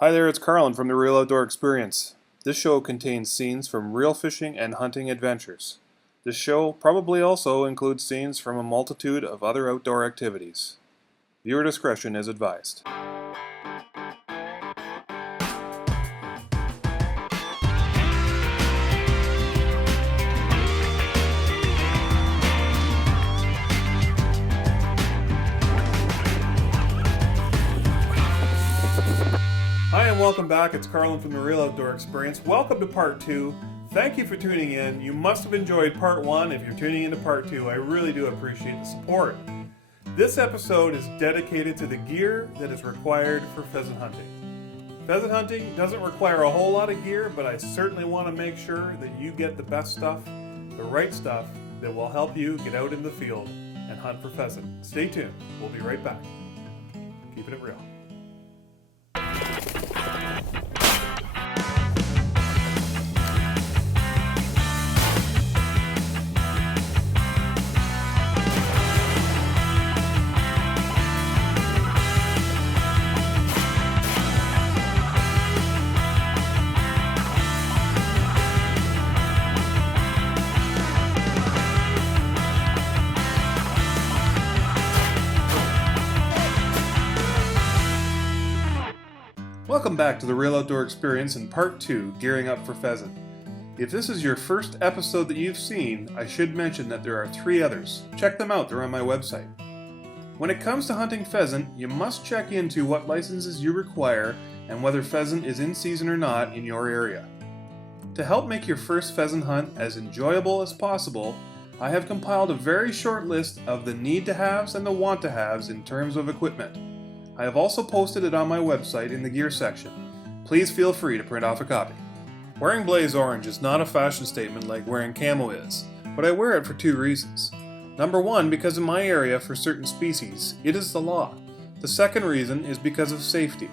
Hi there, it's Carlin from the Real Outdoor Experience. This show contains scenes from real fishing and hunting adventures. This show probably also includes scenes from a multitude of other outdoor activities. Viewer discretion is advised. Hi and welcome back. It's Carlin from the Real Outdoor Experience. Welcome to part 2. Thank you for tuning in. You must have enjoyed part 1 if you're tuning into part 2. I really do appreciate the support. This episode is dedicated to the gear that is required for pheasant hunting. Pheasant hunting doesn't require a whole lot of gear, but I certainly want to make sure that you get the best stuff, the right stuff that will help you get out in the field and hunt for pheasant. Stay tuned. We'll be right back. Keeping it real. Welcome back to the Real Outdoor Experience in Part 2, Gearing Up for Pheasant. If this is your first episode that you've seen, I should mention that there are 3 others. Check them out, they're on my website. When it comes to hunting pheasant, you must check into what licenses you require and whether pheasant is in season or not in your area. To help make your first pheasant hunt as enjoyable as possible, I have compiled a very short list of the need-to-haves and the want-to-haves in terms of equipment. I have also posted it on my website in the gear section. Please feel free to print off a copy. Wearing blaze orange is not a fashion statement like wearing camo is, but I wear it for 2 reasons. Number 1, because in my area for certain species, it is the law. The second reason is because of safety.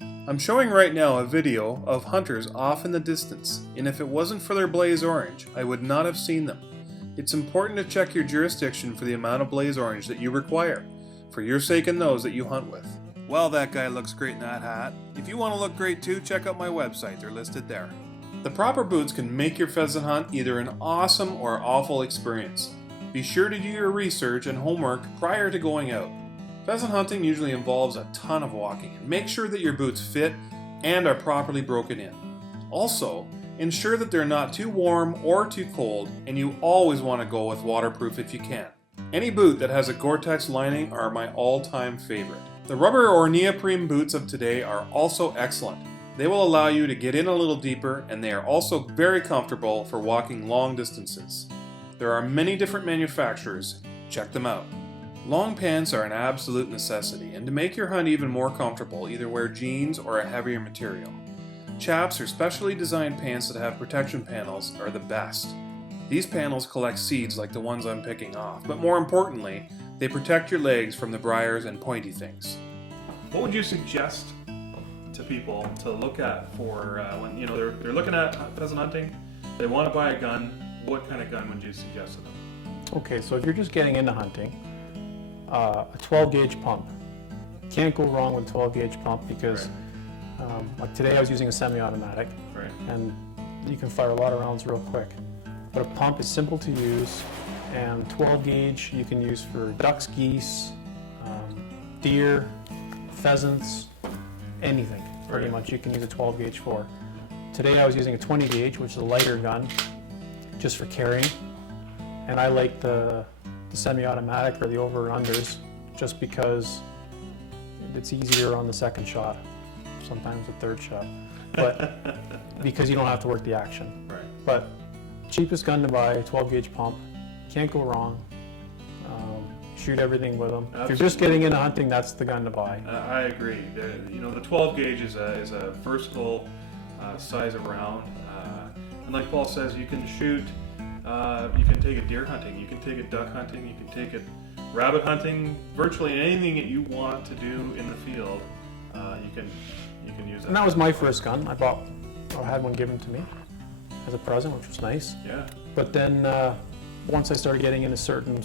I'm showing right now a video of hunters off in the distance, and if it wasn't for their blaze orange, I would not have seen them. It's important to check your jurisdiction for the amount of blaze orange that you require, for your sake and those that you hunt with. Well, that guy looks great in that hat. If you want to look great too, check out my website. They're listed there. The proper boots can make your pheasant hunt either an awesome or awful experience. Be sure to do your research and homework prior to going out. Pheasant hunting usually involves a ton of walking, and make sure that your boots fit and are properly broken in. Also, ensure that they're not too warm or too cold, and you always want to go with waterproof if you can. Any boot that has a Gore-Tex lining are my all-time favorite. The rubber or neoprene boots of today are also excellent. They will allow you to get in a little deeper, and they are also very comfortable for walking long distances. There are many different manufacturers. Check them out. Long pants are an absolute necessity, and to make your hunt even more comfortable, either wear jeans or a heavier material. Chaps or specially designed pants that have protection panels are the best. These panels collect seeds like the ones I'm picking off, but more importantly, they protect your legs from the briars and pointy things. What would you suggest to people to look at for when they're looking at pheasant hunting? They want to buy a gun. What kind of gun would you suggest to them? Okay, so if you're just getting into hunting, a 12 gauge pump. Can't go wrong with a 12 gauge pump because like today I was using a semi-automatic, and you can fire a lot of rounds real quick. But a pump is simple to use, and 12 gauge you can use for ducks, geese, deer, pheasants, anything pretty much you can use a 12 gauge for. Today I was using a 20 gauge, which is a lighter gun, just for carrying, and I like the semi-automatic or the over-unders just because it's easier on the second shot, sometimes the third shot, but because you don't have to work the action. Right. But cheapest gun to buy, 12 gauge pump, can't go wrong. Shoot everything with them. Absolutely. If you're just getting into hunting, that's the gun to buy. I agree. The 12 gauge is a versatile size of round, and like Paul says, you can shoot. You can take it deer hunting. You can take it duck hunting. You can take it rabbit hunting. Virtually anything that you want to do in the field, you can use that. And that was my first gun. I had one given to me as a present, which was nice. Yeah. But then once I started getting into certain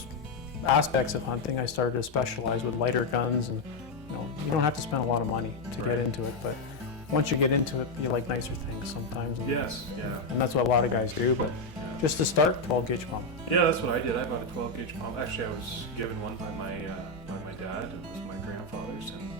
aspects of hunting, I started to specialize with lighter guns, and you don't have to spend a lot of money to get into it, but once you get into it, you like nicer things sometimes. Yes, yeah. And that's what a lot of guys do, but just to start, 12 gauge pump. Yeah, that's what I did. I bought a 12 gauge pump. Actually, I was given one by my dad. It was my grandfather's, and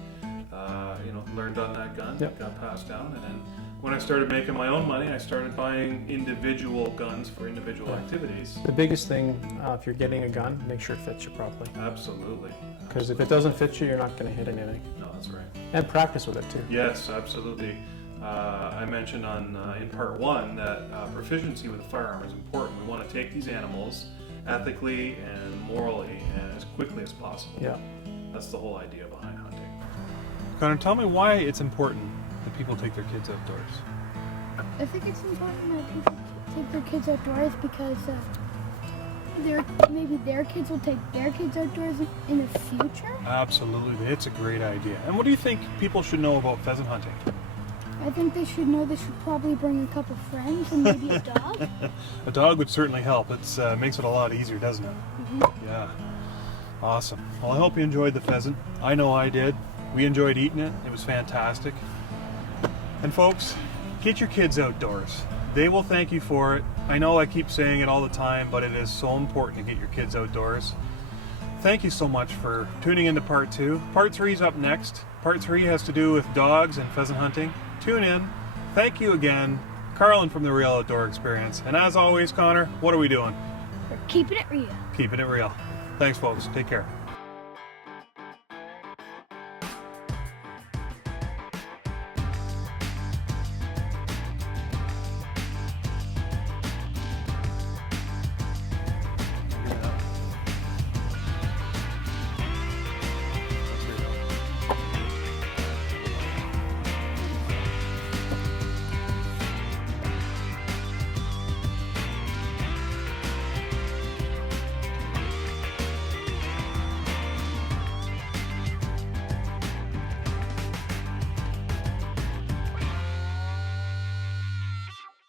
learned on that gun. Yep. Got passed down, and then when I started making my own money, I started buying individual guns for individual activities. The biggest thing, if you're getting a gun, make sure it fits you properly. Absolutely. Because if it doesn't fit you, you're not going to hit anything. No, that's right. And practice with it too. Yes, absolutely. I mentioned in part 1 that proficiency with a firearm is important. We want to take these animals ethically and morally and as quickly as possible. Yeah. That's the whole idea behind hunting. Connor, tell me why it's important that people take their kids outdoors. I think it's important that people take their kids outdoors because maybe their kids will take their kids outdoors in the future. Absolutely, it's a great idea. And what do you think people should know about pheasant hunting? I think they should know they should probably bring a couple friends and maybe a dog. A dog would certainly help. It makes it a lot easier, doesn't it? Mm-hmm. Yeah. Awesome. Well, I hope you enjoyed the pheasant. I know I did. We enjoyed eating it. It was fantastic. And folks, get your kids outdoors. They will thank you for it. I know I keep saying it all the time, but it is so important to get your kids outdoors. Thank you so much for tuning into part 2. Part 3 is up next. Part 3 has to do with dogs and pheasant hunting. Tune in. Thank you again. Carlin from the Real Outdoor Experience. And as always, Connor, what are we doing? We're keeping it real. Keeping it real. Thanks, folks. Take care.